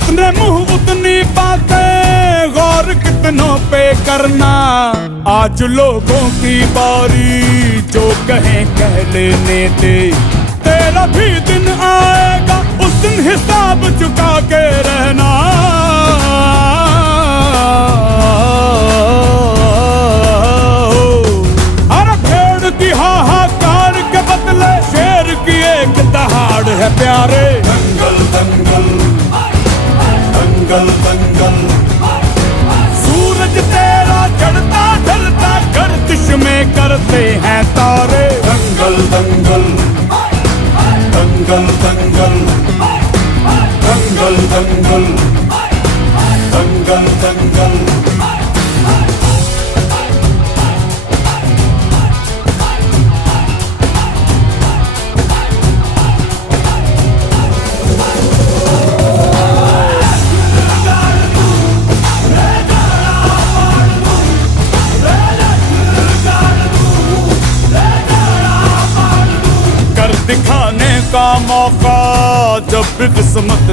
जितने मुंह उतनी बातें, गौर कितनों पे करना। आज लोगों की बारी, जो कहें कह लेने दे। तेरा भी दिन आएगा, उस दिन हिसाब चुका के रहना। अरे भेड़ की हाहाकार के बदले शेर की एक दहाड़ है प्यारे। दंगल दंगल दंगल दंगल, सूरज तेरा चढ़ता ढलता गर्दिश में करते हैं तारे। दंगल दंगल दंगल दंगल दंगल दंगल दंगल दंगल। दिखाने का मौका जब भी किस्मत